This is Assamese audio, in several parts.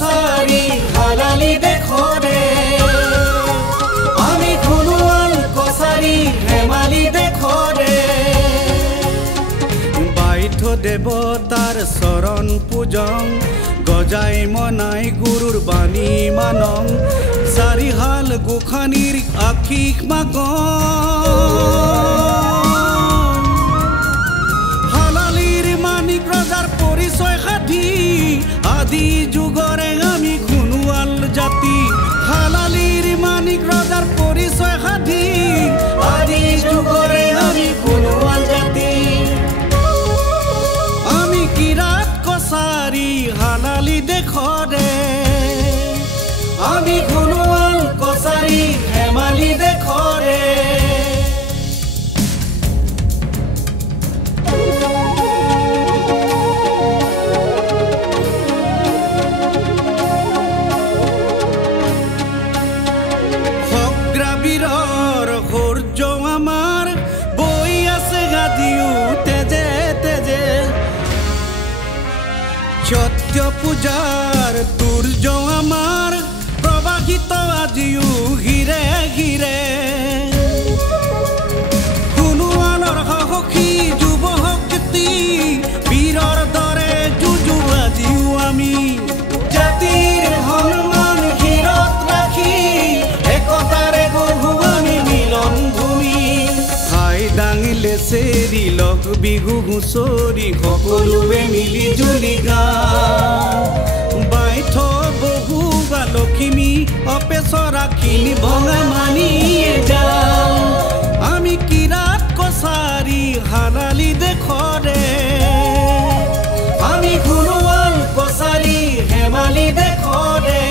কছাৰী হালালি দেখৰে আমি খুনুৱাল কছাৰী হেমালি দেখৰে বাইঠ দেৱতাৰ চৰণ পূজং গজাই মনাই গুৰুৰ বাণী মানং চাৰিহাল গোখানিৰ আশীষ মাগং হালালিৰ মানিক ৰজাৰ পৰিচয় সাধি আদি যুগৰে আমি খুনুৱাল জাতি হালালিৰ মানিক ৰজাৰ পৰিচয় সাধি আদি যুগৰে আমি খুনুৱাল জাতি আমি কিৰাত কছাৰী হালালি দেখৰে আমি খুনুৱাল কছাৰী হেমালি দেখৰে সগ্ৰাবীৰৰ সূৰ্য আমাৰ বৈ আছে গাদিও তেজে তেজে সত্য পূজাৰ সূৰ্য আমাৰ প্ৰবাহিত আজিও হিৰে হিৰে খুনুৱালৰ সাহসী যুৱ শক্তি বীৰৰ দৰে যুঁজো আজিও আমি জাতিৰ সন্মান শিৰত ৰাখি একতাৰে গঢ়ো আমি মিলন ভূমি হাই দাঙিলে চেৰি লগ বিহু হুঁচৰি সকলোৱে মিলি জুলি গাওঁ বাইঠ বহু বা লখিমী অপেচৰাখিনি ভঙা মানিয়ে যাওঁ আমি কিৰাত কছাৰী হালালি দেখৰে আমি খুনুৱাল কছাৰী হেমালি দেখৰে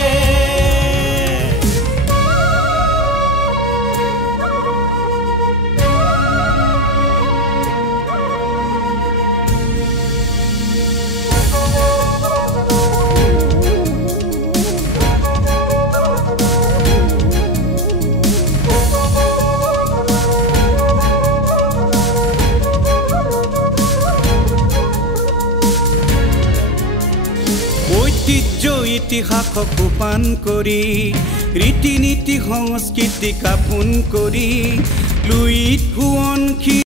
ঐতিহ্য ইতিহাসক উপান কৰি ৰীতি নীতি সংস্কৃতিক আপোন কৰি লুইত সোৱণশীল